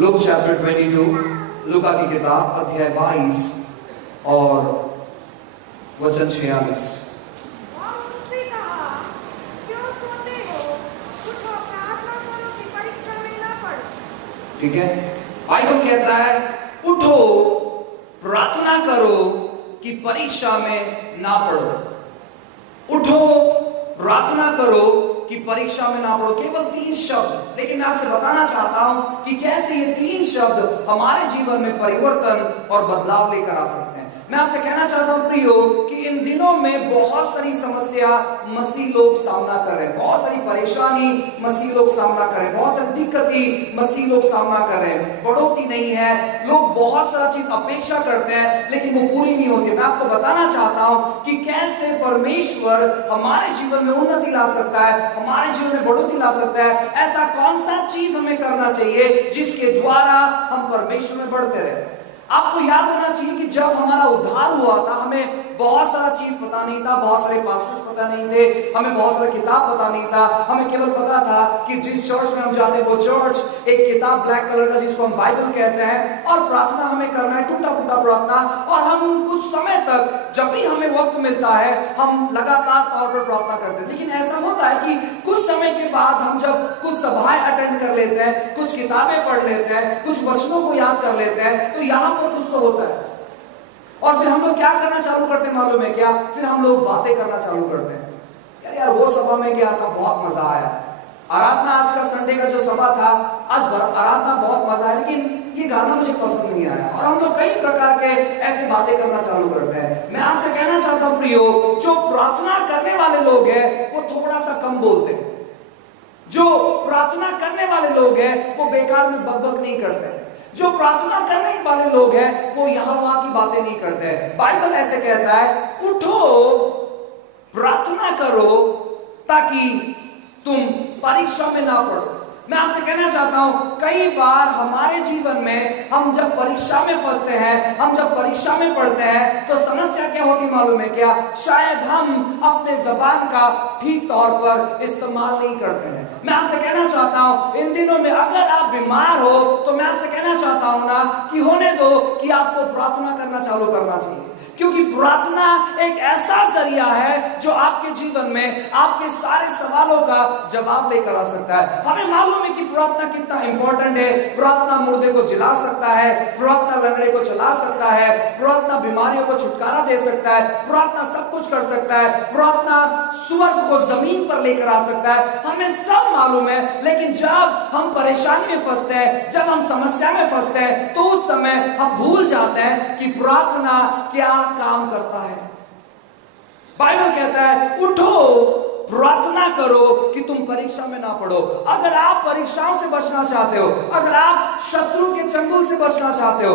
Luke chapter 22, लूका की किताब अध्याय 22 और वचन 46। ठीक है, बाइबल कहता है उठो प्रार्थना करो कि परीक्षा में ना पड़ो। उठो प्रार्थना करो कि परीक्षा में ना पड़ो। केवल 3 शब्द, लेकिन मैं आपसे बताना चाहता हूं कि कैसे ये 3 शब्द हमारे जीवन में परिवर्तन और बदलाव लेकर आ सकते हैं। मैं आपसे कहना चाहता हूं प्रियो कि इन दिनों में बहुत सारी समस्या मसीह लोग सामना कर रहे हैं, बहुत सारी परेशानी मसीह लोग सामना कर रहे हैं, बहुत सारी दिक्कतें मसीह लोग सामना कर रहे हैं। बढ़ोतरी नहीं है, लोग बहुत सारा चीज अपेक्षा करते हैं लेकिन वो पूरी नहीं होती। मैं आपको बताना चाहता हूं कि कैसे परमेश्वर हमारे जीवन में उन्नति ला सकता है, हमारे जीवन में बढ़ोतरी ला सकता है। ऐसा कौन सा चीज हमें करना चाहिए जिसके द्वारा हम परमेश्वर में बढ़ते रहे। आपको याद होना चाहिए कि जब हमारा उद्धार हुआ था हमें बहुत सारा चीज पता नहीं था, बहुत सारे पास्टर्स पता नहीं थे, हमें बहुत सारा किताब पता नहीं था। हमें केवल पता था कि जिस चर्च में हम जाते वो चर्च एक किताब ब्लैक कलर का जिसको हम बाइबल कहते हैं, और प्रार्थना हमें करना है, टूटा फूटा प्रार्थना। और हम कुछ समय तक जब भी हमें वक्त मिलता है हम लगातार तौर पर प्रार्थना करते हैं। लेकिन ऐसा होता है कि कुछ समय के बाद हम जब कुछ सभाएं अटेंड कर लेते हैं, कुछ किताबें पढ़ लेते हैं, कुछ वचनों को याद कर लेते हैं, तो यहाँ पर कुछ तो होता है। और फिर हम लोग क्या करना चालू करते हैं मालूम है क्या? फिर हम लोग बातें करना चालू करते हैं। यार वो सभा में गया था, बहुत मजा आया। आराधना आज का संडे का जो सभा था, आज आराधना बहुत मजा आया, लेकिन ये गाना मुझे पसंद नहीं आया। और हम लोग कई प्रकार के ऐसे बातें करना चालू करते हैं। मैं आपसे कहना चाहता हूं प्रियो, जो प्रार्थना करने वाले लोग हैं वो थोड़ा सा कम बोलते हैं। जो प्रार्थना करने वाले लोग हैं वो बेकार में बकबक नहीं करते। जो प्रार्थना करने वाले लोग हैं वो यहां वहां की बातें नहीं करते हैं। बाइबल ऐसे कहता है उठो प्रार्थना करो ताकि तुम परीक्षा में ना पड़ो। मैं आपसे कहना चाहता हूं कई बार हमारे जीवन में हम जब परीक्षा में फंसते हैं, हम जब परीक्षा में पढ़ते हैं, तो समस्या क्या होती मालूम है क्या? शायद हम अपने जबान का ठीक तौर पर इस्तेमाल नहीं करते हैं। मैं आपसे कहना चाहता हूं इन दिनों में अगर आप बीमार हो तो मैं आपसे कहना चाहता हूं ना कि होने दो कि आपको प्रार्थना करना चालू करना चाहिए, क्योंकि प्रार्थना एक ऐसा जरिया है जो आपके जीवन में आपके सारे सवालों का जवाब लेकर आ सकता है। हमें मालूम है कि प्रार्थना कितना इंपॉर्टेंट है। प्रार्थना मुर्दे को जिला सकता है, प्रार्थना लंगड़े को चला सकता है, प्रार्थना बीमारियों को छुटकारा दे सकता है, प्रार्थना सब कुछ कर सकता है, प्रार्थना स्वर्ग को जमीन पर लेकर आ सकता है। हमें सब मालूम है, लेकिन जब हम परेशानी में फंसते हैं, जब हम समस्या में फंसते हैं, तो उस समय हम भूल जाते हैं कि प्रार्थना क्या काम करता है। बाइबल कहता है उठो प्रार्थना करो कि तुम परीक्षा में ना पड़ो। अगर आप परीक्षाओं से बचना चाहते हो, अगर आप शत्रु के चंगुल से बचना चाहते हो,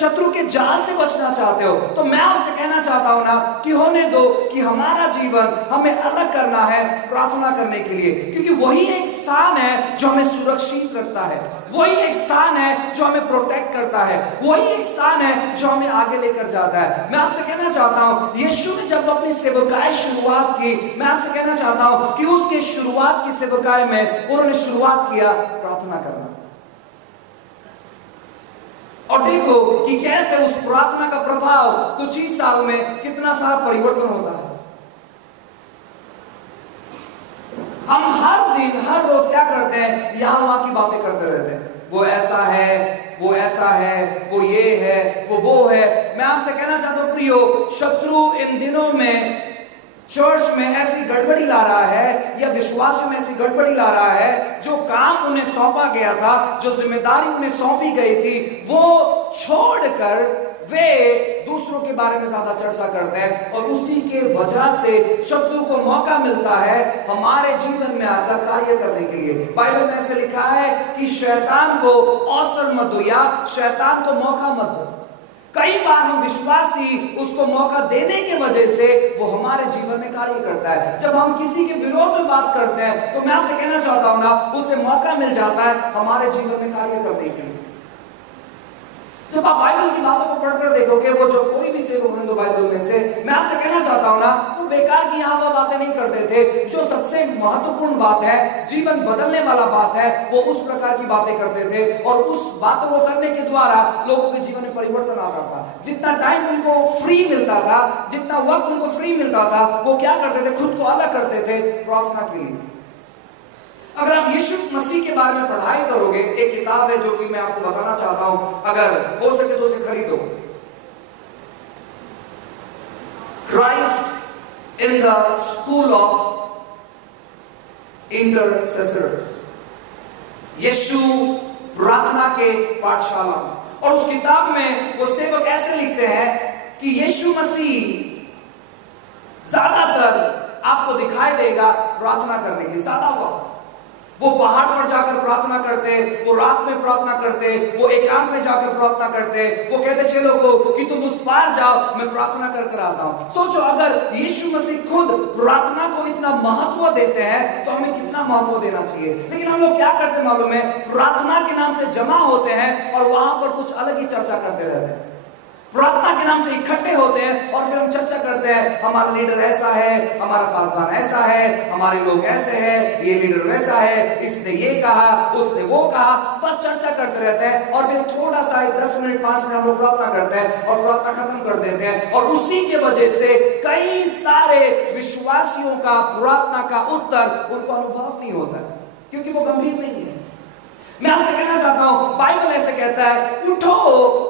शत्रु के जाल से बचना चाहते हो, तो मैं आपसे कहना चाहता हूं ना कि होने दो कि हमारा जीवन हमें अलग करना है प्रार्थना करने के लिए, क्योंकि वही एक स्थान है जो हमें सुरक्षित रखता है, वही एक स्थान है जो हमें प्रोटेक्ट करता है, वही एक स्थान है जो हमें आगे लेकर जाता है। मैं आपसे कहना चाहता हूं यीशु ने जब अपनी सेवकाई शुरुआत की, मैं आपसे कहना चाहता हूं कि उसके शुरुआत की सेवकाई में उन्होंने शुरुआत किया प्रार्थना करना। और देखो कि कैसे उस प्रार्थना का प्रभाव कुछ ही साल में कितना सारा परिवर्तन होता है। हम हर दिन हर रोज क्या करते हैं? यहां वहां की बातें करते रहते हैं। वो ऐसा है, वो ऐसा है, वो ये है, वो है। मैं आपसे कहना चाहता हूं प्रियो, शत्रु इन दिनों में चर्च में ऐसी गड़बड़ी ला रहा है या विश्वासियों में ऐसी गड़बड़ी ला रहा है, जो काम उन्हें सौंपा गया था, जो जिम्मेदारी उन्हें सौंपी गई थी, वो छोड़कर वे दूसरों के बारे में ज्यादा चर्चा करते हैं। और उसी के वजह से शत्रु को मौका मिलता है हमारे जीवन में आकर कार्य करने के लिए। बाइबल में ऐसे लिखा है कि शैतान को अवसर मत दो या शैतान को मौका मत दो। कई बार हम विश्वासी उसको मौका देने के वजह से वो हमारे जीवन में कार्य करता है। जब हम किसी के विरोध में बात करते हैं तो मैं आपसे कहना चाहता हूं ना, उसे मौका मिल जाता है हमारे जीवन में कार्य करने के लिए। जब आप बाइबल की बातों को पढ़कर देखोगे, वो जो कोई भी सेवक होने दो बाइबल में से, मैं आपसे कहना चाहता हूं ना, वो बेकार की यहाँ वह बातें नहीं करते थे। जो सबसे महत्वपूर्ण बात है, जीवन बदलने वाला बात है, वो उस प्रकार की बातें करते थे और उस बातों को करने के द्वारा लोगों के जीवन में परिवर्तन आता था। जितना टाइम उनको फ्री मिलता था, जितना वक्त उनको फ्री मिलता था, वो क्या करते थे, खुद को अलग करते थे प्रार्थना के लिए। अगर आप यीशु मसीह के बारे में पढ़ाई करोगे, एक किताब है जो कि मैं आपको बताना चाहता हूं, अगर हो सके तो उसे खरीदो, Christ in the school of intercessors, Yeshu प्रार्थना के पाठशाला में। और उस किताब में वो सेवक ऐसे लिखते हैं कि यीशु मसीह ज्यादातर आपको दिखाई देगा प्रार्थना करने की, ज्यादा वक्त वो पहाड़ पर जाकर प्रार्थना करते, वो रात में प्रार्थना करते, वो एकांत में जाकर प्रार्थना करते, वो कहते चलो को कि तुम उस पार जाओ, मैं प्रार्थना कर कर आता हूं। सोचो, अगर यीशु मसीह खुद प्रार्थना को इतना महत्व देते हैं तो हमें कितना महत्व देना चाहिए। लेकिन हम लोग क्या करते मालूम है, प्रार्थना के नाम से जमा होते हैं और वहां पर कुछ अलग ही चर्चा करते रहते हैं। प्रार्थना के नाम से इकट्ठे होते हैं और फिर हम चर्चा करते हैं, हमारा लीडर ऐसा है, हमारा पासवान ऐसा है, हमारे लोग ऐसे हैं, ये लीडर वैसा है, इसने ये कहा, उसने वो कहा, बस चर्चा करते रहते हैं। और फिर थोड़ा सा 10 मिनट 5 मिनट हम लोग प्रार्थना करते हैं और प्रार्थना खत्म कर देते हैं। और उसी के वजह से कई सारे विश्वासियों का प्रार्थना का उत्तर उनको अनुभव नहीं होता, क्योंकि वो गंभीर नहीं है। मैं आपसे कहना चाहता हूं, बाइबल ऐसे कहता है, उठो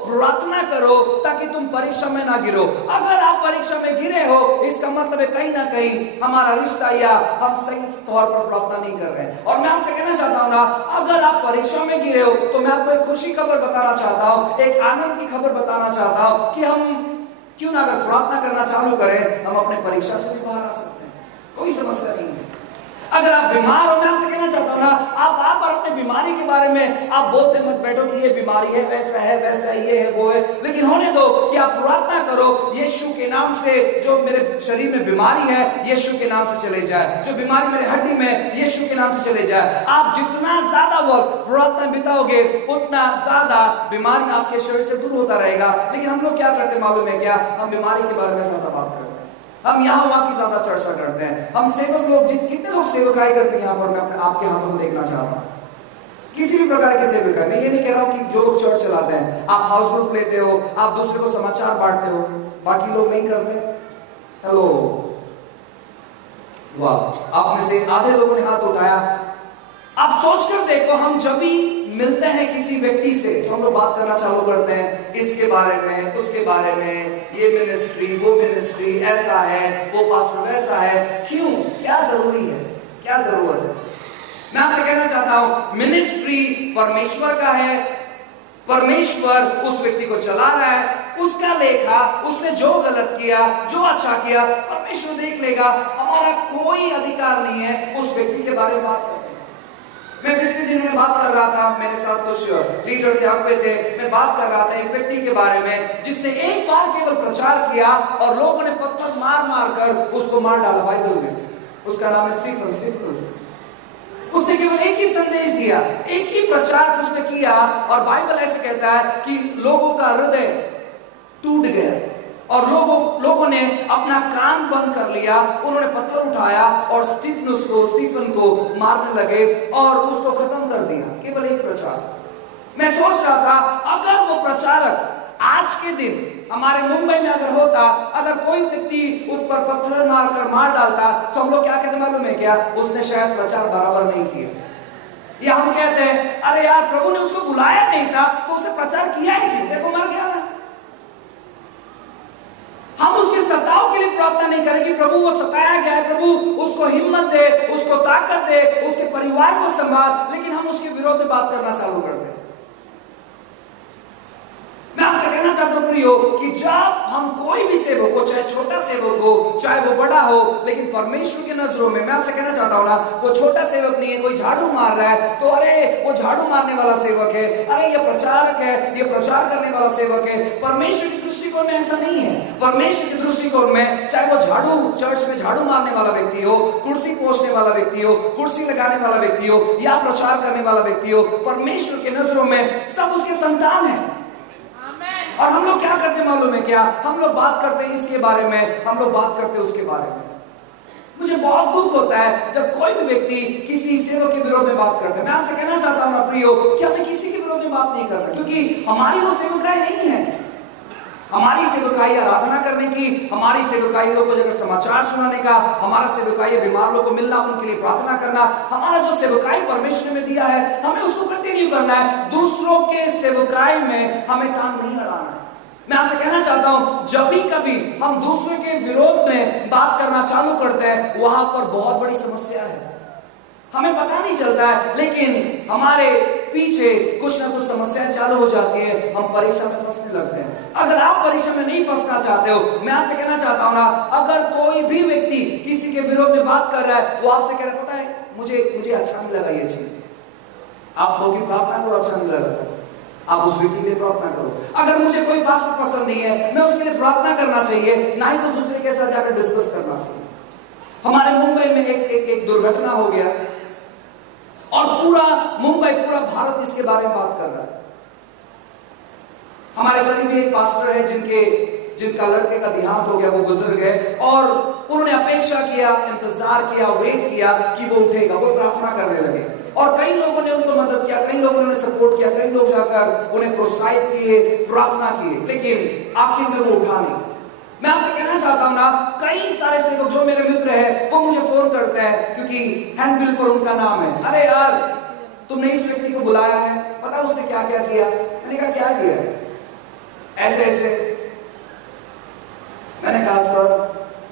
प्रार्थना करो ताकि तुम परीक्षा में ना गिरो। अगर आप परीक्षा में गिरे हो, इसका मतलब है कहीं ना कहीं हमारा रिश्ता या हम सही तौर पर प्रार्थना नहीं कर रहे हैं। और मैं आपसे कहना चाहता हूं ना, अगर आप परीक्षा में गिरे हो तो मैं आपको एक खुशी खबर बताना चाहता हूं, एक आनंद की खबर बताना चाहता हूं कि हम क्यों ना अगर प्रार्थना करना चालू करें, हम अपने परीक्षा से भी बाहर आ सकते हैं, कोई समस्या नहीं है। अगर आप बीमार हो, मैं आपसे कहना चाहता हूं ना, आप बार बार अपने बीमारी के बारे में आप बोलते मत बैठो कि ये बीमारी है, वैसा है, वैसा है, ये है, वो है। लेकिन होने दो कि आप प्रार्थना करो, यीशु के नाम से जो मेरे शरीर में बीमारी है, यीशु के नाम से चले जाए। जो बीमारी मेरे हड्डी में, यीशु के नाम से चले जाए। आप जितना ज्यादा वक्त प्रार्थना बिताओगे, उतना ज्यादा बीमारी आपके शरीर से दूर होता रहेगा। लेकिन हम लोग क्या करते मालूम है क्या, हम बीमारी के बारे में ज्यादा बात करते हैं, हम यहाँ वहां की ज्यादा चर्चा करते हैं। हम सेवक लोग, कितने लोग सेवकाई करते हैं यहाँ पर, मैं अपने आपके हाथों को देखना चाहता हूँ, किसी भी प्रकार की सेवकाई। मैं ये नहीं कह रहा हूँ कि जो लोग चर्च चलाते हैं, आप हाउस ग्रुप लेते हो, आप दूसरे को समाचार बांटते हो, बाकी लोग नहीं करते। हेलो, वाह, आप में से आधे लोगों ने हाथ उठाया। आप सोचकर देखो, हम जब भी मिलते हैं किसी व्यक्ति से तो हम लोग बात करना चालू करते हैं इसके बारे में, उसके बारे में, ये मिनिस्ट्री, वो मिनिस्ट्री, ऐसा है, वो पास्टर वैसा है। क्यों, क्या जरूरी है, क्या जरूरत है? मैं आपसे कहना चाहता हूं, मिनिस्ट्री परमेश्वर का है, परमेश्वर उस व्यक्ति को चला रहा है, उसका लेखा, उसने जो गलत किया, जो अच्छा किया, परमेश्वर देख लेगा। हमारा कोई अधिकार नहीं है उस व्यक्ति के बारे में बात करने। मैं पिछले दिनों में बात कर रहा था, मेरे साथ कुछ लीडर थे, हुए थे, मैं बात कर रहा था एक व्यक्ति के बारे में जिसने एक बार केवल प्रचार किया और लोगों ने पत्थर मार मार कर उसको मार डाला बाइबल में। उसका नाम है स्टीफनस। उसने केवल एक ही संदेश दिया, एक ही प्रचार उसने किया और बाइबल ऐसे कहता है कि लोगों का हृदय टूट गया और लोगों ने अपना कान बंद कर लिया। उन्होंने पत्थर उठाया और स्टीफन को मारने लगे और उसको खत्म कर दिया, केवल एक प्रचार। मैं सोच रहा था, अगर वो प्रचारक आज के दिन हमारे मुंबई में अगर होता, अगर कोई व्यक्ति उस पर पत्थर मारकर मार डालता, तो हम लोग क्या कहते मालूम है क्या, उसने शायद प्रचार बराबर नहीं किया। या हम कहते हैं, अरे यार, प्रभु ने उसको बुलाया नहीं था तो उसने प्रचार किया ही क्यों, देखो मर गया ना। हम उसके सताव के लिए प्रार्थना नहीं करेंगे, प्रभु वो सताया गया है, प्रभु उसको हिम्मत दे, उसको ताकत दे, उसके परिवार को संभाल। लेकिन हम उसके विरोध में बात करना चालू करते हैं। मैं आपसे कहना चाहता हूं प्रियो कि जब हम कोई भी सेवक हो, चाहे छोटा सेवक हो, चाहे वो बड़ा हो, लेकिन परमेश्वर की नजरों में, मैं आपसे कहना चाहता हूं ना, वो छोटा सेवक नहीं है। कोई झाड़ू मार रहा है तो अरे वो झाड़ू मारने वाला सेवक है, अरे ये प्रचारक है, ये प्रचार करने वाला सेवक है। परमेश्वर की दृष्टिकोण में ऐसा नहीं है। परमेश्वर की दृष्टिकोण में चाहे वो झाड़ू, चर्च में झाड़ू मारने वाला व्यक्ति हो, कुर्सी पोंछने वाला व्यक्ति हो, कुर्सी लगाने वाला व्यक्ति हो, या प्रचार करने वाला व्यक्ति हो, परमेश्वर की नजरों में सब उसके संतान है। मालूम है क्या, हम लोग बात करते हैं इसके बारे में, हम लोग बात करते हैं उसके बारे में। मुझे बहुत दुख होता है जब कोई भी व्यक्ति किसी सेवक के विरोध में बात करता है। मैं आपसे कहना चाहता हूं ना प्रियो कि हमें किसी के विरोध में बात नहीं करना, क्योंकि हमारी वो सेवकाई नहीं है। हमारी सेवकाई आराधना करने की, हमारी सेवकाई लोगों को जगह समाचार सुनाने का, हमारा सेवकाई बीमार लोगों को मिलना, उनके लिए प्रार्थना करना। हमारा जो सेवकाई परमेश्वर ने दिया है हमें उसको कंटिन्यू करना है। दूसरों के सेवकाई में हमें टांग नहीं अड़ाना है। मैं आपसे कहना चाहता हूं जब भी कभी हम दूसरे के विरोध में बात करना चालू करते हैं वहां पर बहुत बड़ी समस्या है। हमें पता नहीं चलता है लेकिन हमारे पीछे कुछ ना कुछ समस्याएं चालू हो जाती है, हम परीक्षा में फंसने लगते हैं। अगर आप परीक्षा में नहीं फंसना चाहते हो, मैं आपसे कहना चाहता हूं ना, अगर कोई भी व्यक्ति किसी के विरोध में बात कर रहा है, वो आपसे कह रहा है पता है मुझे अच्छा नहीं लगा ये चीज, आप होगी प्रार्थना करो, अच्छा नहीं लगा आप उस व्यक्ति के लिए प्रार्थना करो। अगर मुझे कोई बात पसंद नहीं है, मैं उसके लिए प्रार्थना करना चाहिए, ना ही तो दूसरे के साथ जाकर डिस्कस करना चाहिए। हमारे मुंबई में एक दुर्घटना हो गया और पूरा मुंबई, पूरा भारत इसके बारे में बात कर रहा है। हमारे करीबी एक पास्टर है जिनका लड़के का देहांत हो गया, वो गुजर गए और उन्होंने अपेक्षा किया, इंतजार किया, वेट किया कि वो उठेगा। वो प्रार्थना करने लगे और कई लोगों ने उनको मदद किया, कई लोगों ने उन्हें सपोर्ट किया, कई लोग जाकर उन्हें प्रोत्साहित किए, प्रार्थना किए, लेकिन आखिर में वो उठा नहीं। मैं आपसे कहना चाहता हूं ना, कई सारे सेवक जो मेरे मित्र हैं वो मुझे फोन करते हैं क्योंकि हैंडबिल पर उनका नाम है, अरे यार तुमने इस व्यक्ति को बुलाया है, पता उसने क्या क्या किया। मैंने कहा क्या किया, ऐसे ऐसे। मैंने कहा सर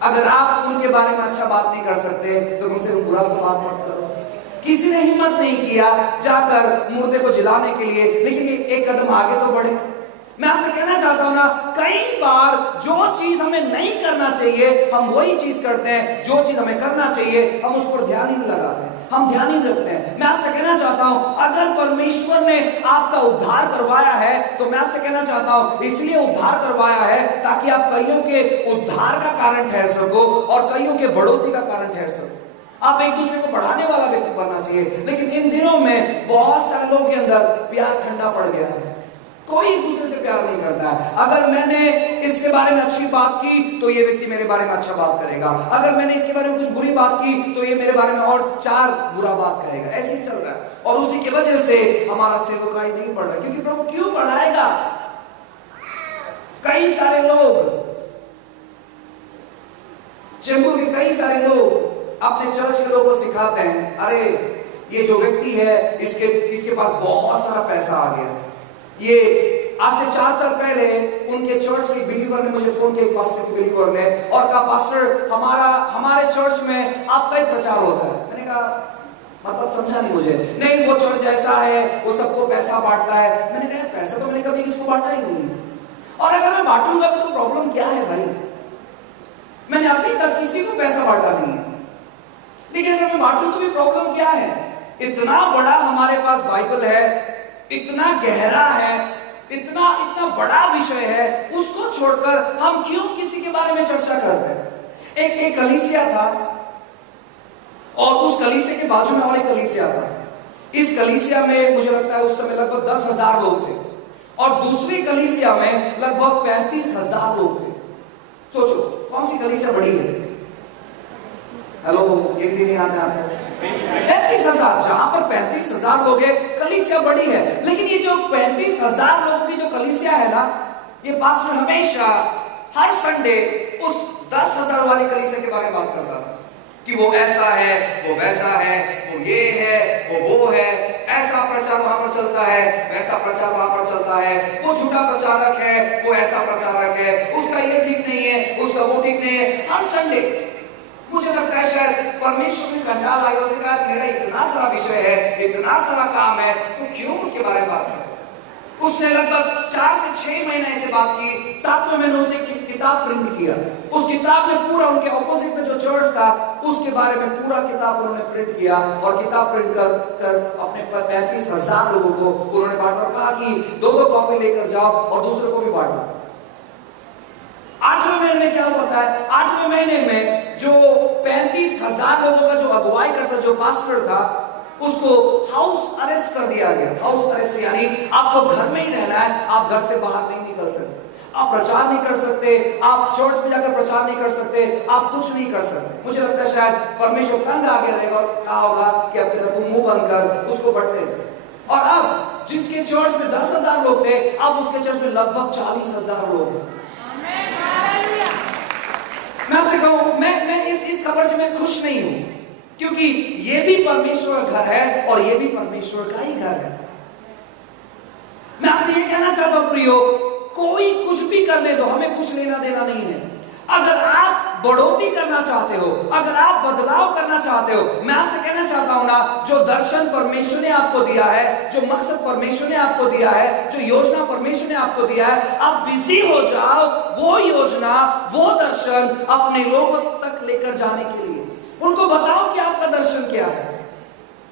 अगर आप उनके बारे में अच्छा बात नहीं कर सकते तो कम से कम बुरा तो बात मत करो। किसी ने हिम्मत नहीं किया जाकर मुर्दे को जिलाने के लिए, लेकिन एक कदम आगे तो बढ़े। मैं आपसे कहना चाहता हूं ना, कई बार जो चीज हमें नहीं करना चाहिए हम वही चीज करते हैं, जो चीज हमें करना चाहिए हम उस पर ध्यान ही नहीं लगाते, हम ध्यान ही रखते हैं। मैं आपसे कहना चाहता हूं अगर परमेश्वर ने आपका उद्धार करवाया है तो मैं आपसे कहना चाहता हूं इसलिए उद्धार करवाया है ताकि आप कईयों के उद्धार का कारण ठहर सको और कईयों के बढ़ोतरी का कारण ठहर सको। आप एक दूसरे को बढ़ाने वाला व्यक्ति बनना चाहिए, लेकिन इन दिनों में बहुत सारे लोगों के अंदर प्यार ठंडा पड़ गया है, कोई एक दूसरे से प्यार नहीं करता है। अगर मैंने इसके बारे में अच्छी बात की तो ये व्यक्ति मेरे बारे में अच्छा बात करेगा, अगर मैंने इसके बारे में कुछ बुरी बात की तो ये मेरे बारे में और 4 बुरा बात करेगा। ऐसे ही चल रहा है और उसी की वजह से हमारा सेवकाई नहीं बढ़ रहा। क्योंकि प्रभु क्यों बढ़ाएगा? कई सारे लोग, चेंबूर के कई सारे लोग अपने चर्च के लोगों को सिखाते हैं, अरे ये जो व्यक्ति है इसके पास बहुत सारा पैसा आ गया। ये आज से 4 साल पहले उनके चर्च के बिलीवर ने मुझे फोन किया, एक पास्टर के बिलीवर ने, और कहा पास्टर हमारे चर्च में आपका ही प्रचार होता है। मैंने कहा मतलब समझा नहीं मुझे। नहीं वो चर्च ऐसा है, वो सबको पैसा बांटता है। मैंने कहा पैसा तो मैंने कभी किसको बांटा ही नहीं, और अगर मैं बांटूंगा तो प्रॉब्लम क्या है भाई? मैंने अभी तक किसी को पैसा बांटा नहीं, लेकिन अगर मैं बांटूं तो भी प्रॉब्लम क्या है? इतना बड़ा हमारे पास बाइबल है, इतना गहरा है, इतना बड़ा विषय है, उसको छोड़कर हम क्यों किसी के बारे में चर्चा करते हैं? एक कलीसिया था और उस कलीसिया के बाजू में और एक कलीसिया था। इस कलीसिया में मुझे लगता है उस समय लगभग 10,000 लोग थे और दूसरी कलीसिया में लगभग 35,000 लोग थे। सोचो कौन सी कलीसिया बड़ी है? हेलो, एक दिन याद है आपको? 35,000, जहां पर 35,000 लोग हैं, कलीसिया बड़ी है। लेकिन ये जो 35,000 लोगों की जो कलीसिया है ना, ये पास्टर हमेशा हर संडे उस 10,000 वाली कलीसिया के बारे में बात करता था कि वो ऐसा है, वो वैसा है, वो ये है, वो है, ऐसा प्रचार वहां पर चलता है, वैसा प्रचार वहां पर चलता है, वो झूठा प्रचारक है, वो ऐसा प्रचारक है, उसका ये ठीक नहीं है, उसका वो ठीक नहीं है। हर संडे मुझे लगता है शायद परमेश्वर में कंटाल आ गया, उसने कहा मेरा इतना सारा विषय है, इतना सारा काम है, तो क्यों उसके बारे में बात कर? उसने लगभग 4 से 6 महीने ऐसे बात की। 7वें महीने उसने किताब प्रिंट किया। उस किताब में पूरा उनके ऑपोजिट में जो चर्च था उसके बारे में पूरा किताब उन्होंने प्रिंट किया और किताब प्रिंट कर अपने 35,000 लोगों को उन्होंने बांटा और कहा कि 2-2 कॉपी लेकर जाओ और दूसरों को भी बांटो। 8वें महीने में क्या होता है? 8वें महीने में जो 35,000 लोगों का जो अगुवाई करता, जो पास्टर था, उसको हाउस अरेस्ट कर दिया गया। हाउस अरेस्ट यानी आपको घर में ही रहना है, आप घर से बाहर नहीं निकल सकते। आप प्रचार नहीं कर सकते, आप चर्च में जाकर प्रचार नहीं कर सकते, आप कुछ नहीं कर सकते। मुझे लगता है शायद परमेश्वर तंग आ गया रहेगा और कहा होगा कि अब तेरा तू मुंह बंद कर, उसको बढ़ने दे। और अब जिसके चर्च में 10,000 लोग थे, अब उसके चर्च में लगभग 40,000 लोग हैं। मैं आपसे कहूं, मैं इस खबर से मैं खुश नहीं हूं, क्योंकि ये भी परमेश्वर का घर है और ये भी परमेश्वर का ही घर है। मैं आपसे ये कहना चाहता हूं प्रियो, कोई कुछ भी करने दो, हमें कुछ लेना देना नहीं है। अगर आप बढ़ोतरी करना चाहते हो, अगर आप बदलाव करना चाहते हो, मैं आपसे कहना चाहता हूं ना, जो दर्शन परमेश्वर ने आपको दिया है, जो मकसद परमेश्वर ने आपको दिया है, जो योजना परमेश्वर ने आपको दिया है, आप बिजी हो जाओ वो योजना, वो दर्शन अपने लोगों तक लेकर जाने के लिए। उनको बताओ कि आपका दर्शन क्या है।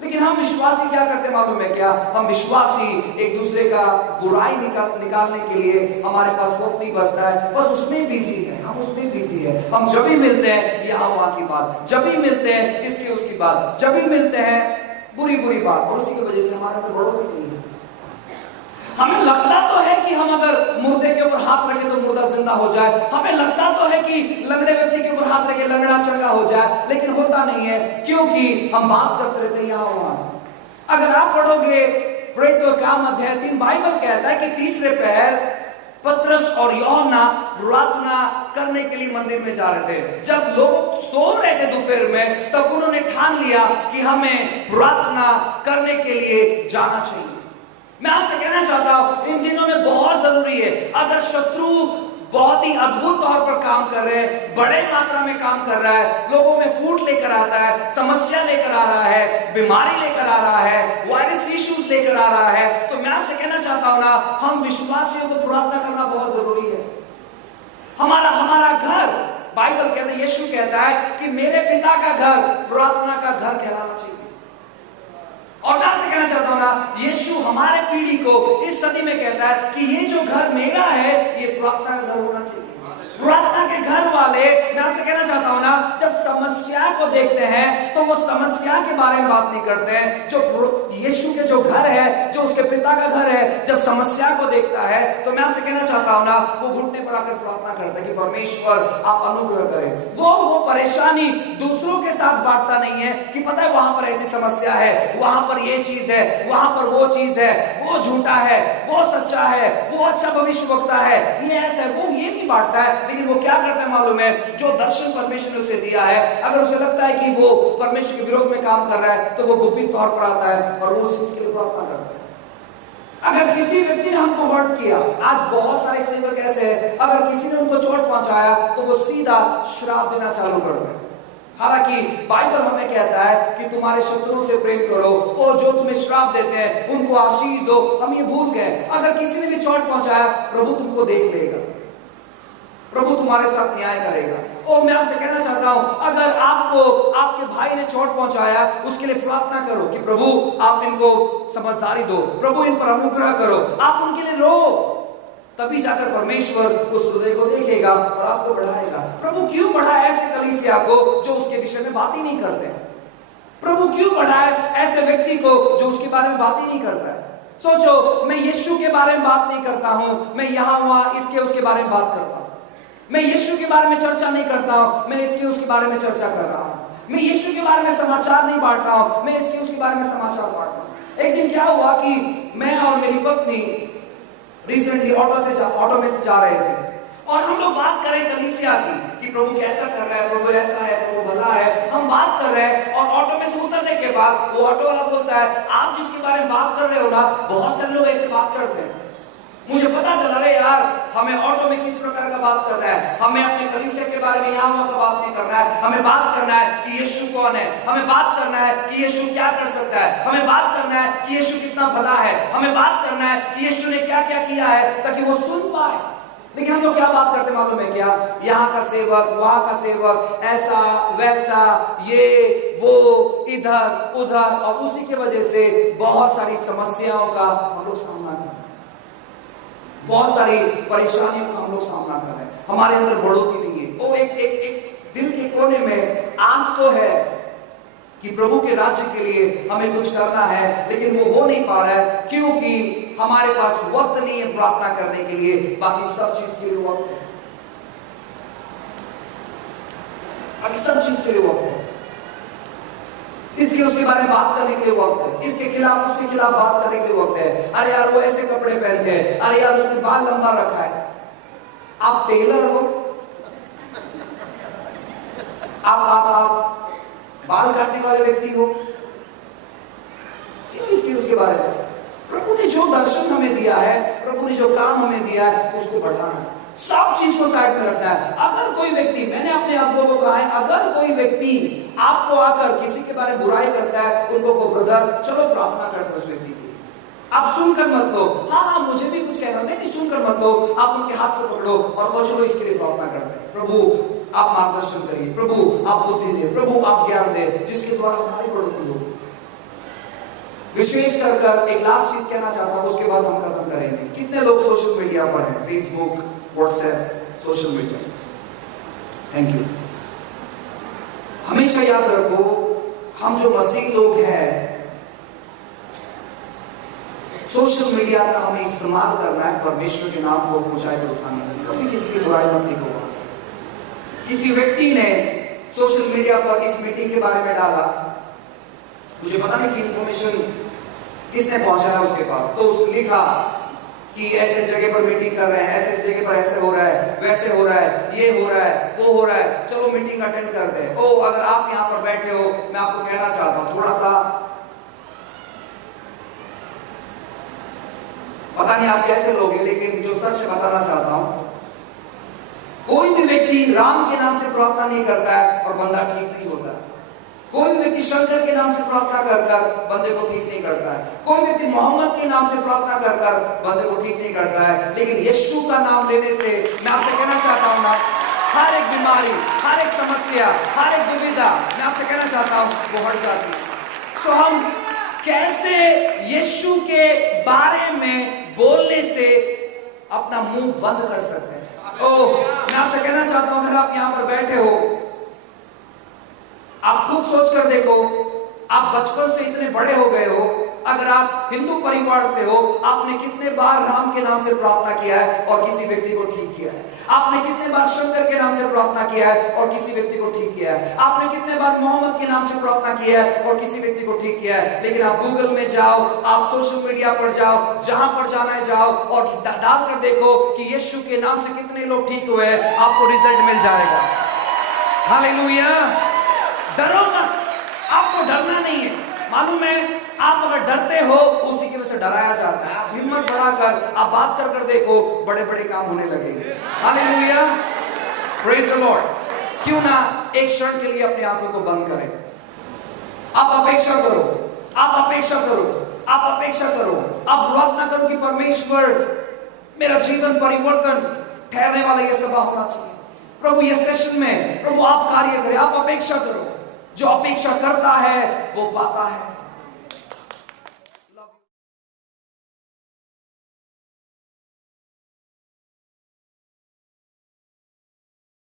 लेकिन हम विश्वासी क्या करते मालूम है क्या? हम विश्वासी एक दूसरे का बुराई निकालने के लिए हमारे पास वक्त नहीं बचता है, बस उसमें बिजी है, हम उसमें बिजी है। हम जब भी मिलते हैं यहाँ वहां की बात, जब भी मिलते हैं इसकी उसकी बात, जब भी मिलते हैं बुरी बुरी बात, और उसी की वजह से हमारा तो बढ़ोतरी नहीं है। हमें लगता तो है कि हम अगर मुर्दे के ऊपर हाथ रखें तो मुर्दा जिंदा हो जाए, हमें लगता तो है कि लंगड़े व्यक्ति के ऊपर हाथ रखे लंगड़ा चंगा हो जाए, लेकिन होता नहीं है, क्योंकि हम बात करते रहते हैं यहाँ वहां। अगर आप पढ़ोगे प्रेरितों के काम अध्याय 3, बाइबल कहता है कि तीसरे पहर पतरस और यूहन्ना प्रार्थना करने के लिए मंदिर में जा रहे थे। जब लोग सो रहे थे दोपहर में, तब उन्होंने ठान लिया कि हमें प्रार्थना करने के लिए जाना चाहिए। मैं आपसे कहना चाहता हूं, इन दिनों में बहुत जरूरी है, अगर शत्रु बहुत ही अद्भुत तौर पर काम कर रहे हैं, बड़े मात्रा में काम कर रहा है, लोगों में फूट लेकर आता है, समस्या लेकर आ रहा है, बीमारी लेकर आ रहा है, वायरस इश्यूज लेकर आ रहा है, तो मैं आपसे कहना चाहता हूं ना, हम विश्वासियों को प्रार्थना करना बहुत जरूरी है। हमारा घर, बाइबल कहता है, यीशु कहता है कि मेरे पिता का घर प्रार्थना का घर कहलाना चाहिए। और मैं आपसे कहना चाहता हूं ना, यीशु हमारे पीढ़ी को इस सदी में कहता है कि ये जो घर मेरा है, ये प्रार्थना का घर होना चाहिए। प्रार्थना के घर वाले, मैं आपसे कहना चाहता हूं ना, जब समस्या को देखते हैं तो वो समस्या के बारे में बात नहीं करते हैं। जो यीशु के जो घर है, जो उसके पिता का घर है, जब समस्या को देखता है तो मैं आपसे कहना चाहता हूं ना, वो घुटने पर आकर प्रार्थना करता है कि परमेश्वर आप अनुग्रह करें। वो परेशानी दूसरों के साथ बांटता नहीं है कि पता है वहां पर ऐसी समस्या है, वहां पर ये चीज है, वहां पर वो चीज है, वो झूठा है, वो सच्चा है, वो अच्छा भविष्यवक्ता है, ये ऐसा है, वो ये नहीं बांटता है। लेकिन वो क्या करता है मालूम है? जो दर्शन परमेश्वर ने उसे दिया है, अगर उसे लगता है कि वो परमेश्वर के विरोध में काम कर रहा है, तो वो गुप्त तौर पर आता है और वो उस चीज के लिए प्रार्थना करता है। अगर किसी व्यक्ति ने हमको हर्ट किया, आज बहुत सारे सेवक ऐसे हैं, अगर किसी ने उनको चोट पहुंचाया तो वो सीधा श्राप देना चालू कर दें। हालांकि बाइबल हमें कहता है कि तुम्हारे शत्रुओं से प्रेम करो और जो तुम्हें श्राप देते हैं उनको आशीष दो। हम ये भूल गए। अगर किसी ने भी चोट पहुंचाया, प्रभु तुमको देख लेगा, प्रभु तुम्हारे साथ न्याय करेगा। और मैं आपसे कहना चाहता हूं, अगर आपको आपके भाई ने चोट पहुंचाया, उसके लिए प्रार्थना करो कि प्रभु आप इनको समझदारी दो, प्रभु इन पर अनुग्रह करो, आप उनके लिए रो। तभी जाकर परमेश्वर उस हृदय को देखेगा और आपको बढ़ाएगा। प्रभु क्यों बढ़ाए ऐसे कलीसिया को जो उसके विषय में बात ही नहीं करते? प्रभु क्यों बढ़ाए ऐसे व्यक्ति को जो उसके बारे में बात ही नहीं करता है? सोचो, मैं यीशु के बारे में बात नहीं करता हूं, मैं यहां वहां इसके उसके बारे में बात करता हूं। मैं यीशु के बारे में चर्चा नहीं करता हूं, मैं इसके उसके बारे में चर्चा कर रहा हूं। मैं यीशु के बारे में समाचार नहीं बांट रहा हूं, मैं इसके उसके बारे में समाचार बांट रहा हूं। एक दिन क्या हुआ कि मैं और मेरी पत्नी रिसेंटली ऑटो में से जा रहे थे और हम लोग बात कर रहे कलीसिया की कि प्रभु कैसा कर रहा है, प्रभु ऐसा है, प्रभु भला है। हम बात कर रहे हैं और ऑटो में से उतरने के बाद वो ऑटो वाला बोलता है, आप जिसके बारे में बात कर रहे हो ना, बहुत सारे लोग ऐसे बात करते हैं। मुझे पता चला, अरे यार, हमें ऑटो में किस प्रकार का बात करना है, हमें अपने कलीसिया के बारे में यहाँ वहां का बात नहीं करना है। हमें बात करना है कि यीशु कौन है, हमें बात करना है कि यीशु क्या कर सकता है, हमें बात करना है कि यीशु कितना भला है, हमें बात करना है कि यीशु ने क्या क्या किया है ताकि वो सुन पाए। लेकिन हम लोग क्या बात करते मालूम है क्या? यहाँ का सेवक, वहां का सेवक, ऐसा वैसा, ये वो, इधर उधर, और उसी की वजह से बहुत सारी समस्याओं का हम लोग सामना कर रहे हैं, बहुत सारी परेशानियों का हम लोग सामना कर रहे हैं। हमारे अंदर बढ़ोतरी नहीं है। वो एक दिल के कोने में आस तो है कि प्रभु के राज्य के लिए हमें कुछ करना है, लेकिन वो हो नहीं पा रहा है क्योंकि हमारे पास वक्त नहीं है प्रार्थना करने के लिए। बाकी सब चीज के लिए वक्त है, बाकी सब चीज के लिए वक्त है। इसके उसके बारे में बात करने के लिए वक्त है, इसके खिलाफ उसके खिलाफ बात करने के लिए वक्त है। अरे यार वो ऐसे कपड़े पहनते हैं, अरे यार उसने बाल लंबा रखा है। आप टेलर हो, आप बाल काटने वाले व्यक्ति हो, क्यों इसके उसके बारे में? प्रभु ने जो दर्शन हमें दिया है, प्रभु ने जो काम हमें दिया है, उसको बढ़ाना है, सब चीज को साइड में रखना है। अगर कोई व्यक्ति, मैंने अपने अब्बों को कहा है, अगर कोई व्यक्ति आपको आकर किसी के बारे में बुराई करता है, उनको को ब्रदर चलो प्रार्थना करते हैं उस व्यक्ति की। आप सुनकर मत लो, हाँ मुझे भी कुछ कहना नहीं, सुनकर मत लो। आप उनके हाथ को पकड़ो और कहो चलो इसके लिए प्रार्थना करते हैं। प्रभु आप मार्गदर्शन करिए, प्रभु आप बुद्धि दे, प्रभु आप ज्ञान दे, जिसके द्वारा हमारी बढ़ोतरी हो। विशेष कर एक लास्ट चीज कहना चाहता हूं, उसके बाद हम खत्म करेंगे। कितने लोग सोशल मीडिया पर हैं? Facebook, WhatsApp, social media. Thank you. हमेशा याद रखो, हम जो मसीह लोग हैं, सोशल मीडिया का हमें इस्तेमाल करना है परमेश्वर के नाम को ऊंचाई पर उठाने के लिए। कभी किसी की बुराई मत लिखो। किसी व्यक्ति ने सोशल मीडिया पर इस मीटिंग के बारे में डाला, मुझे पता नहीं कि इंफॉर्मेशन किसने पहुंचाया उसके पास, तो उसने लिखा कि ऐसे जगह पर मीटिंग कर रहे हैं, ऐसे जगह पर ऐसे हो रहा है, वैसे हो रहा है, ये हो रहा है, वो हो रहा है, चलो मीटिंग अटेंड करते हैं। ओ अगर आप यहाँ पर बैठे हो, मैं आपको कहना चाहता हूँ, थोड़ा सा पता नहीं आप कैसे लोगे, लेकिन जो सच है बताना चाहता हूं, कोई भी व्यक्ति राम के नाम से प्रार्थना नहीं करता है और बंदा ठीक नहीं होता है। कोई भी व्यक्ति शंकर के नाम से प्रार्थना कर बंदे को ठीक नहीं करता है। कोई व्यक्ति मोहम्मद के नाम से प्रार्थना कर बंदे को ठीक नहीं करता है। लेकिन यीशु का नाम लेने से मैं आपसे कहना चाहता हूं ना, हर एक बीमारी, हर एक समस्या, हर एक दुविधा, मैं आपसे कहना चाहता हूं वो हट जाती है। सो हम कैसे यीशु के बारे में बोलने से अपना मुंह बंद कर सकते हैं? मैं आपसे कहना चाहता हूं, अगर आप यहां पर बैठे हो, आप खुद सोच कर देखो, आप बचपन से इतने बड़े हो गए हो, अगर आप हिंदू परिवार से हो, आपने कितने बार राम के नाम से प्रार्थना किया है और किसी व्यक्ति को ठीक किया है? आपने कितने बार शंकर के नाम से प्रार्थना किया है और किसी व्यक्ति को ठीक किया है? आपने कितने बार मोहम्मद के नाम से प्रार्थना किया है और किसी व्यक्ति को ठीक किया है? लेकिन आप गूगल में जाओ, आप सोशल मीडिया पर जाओ, जहां पर जाना है जाओ और डालकर देखो कि यीशु के नाम से कितने लोग ठीक हुए, आपको रिजल्ट मिल जाएगा। हालेलुया। डरो मत, आपको डरना नहीं है। मालूम है, आप अगर डरते हो, उसी की वजह से डराया जाता है। आप हिम्मत बढ़ाकर आप बात कर देखो, बड़े बड़े काम होने लगेंगे। Hallelujah, praise the Lord. क्यों ना एक क्षण के लिए अपनी आंखों को बंद करें। आप अपेक्षा करो, आप अपेक्षा करो, आप अपेक्षा करो, आप प्रार्थना करो कि परमेश्वर मेरा जीवन परिवर्तन ठहरने वाला यह सभा होना चाहिए। प्रभु यह सेशन में प्रभु आप कार्य करें, आप अपेक्षा करो। जो अपेक्षा करता है वो पाता है।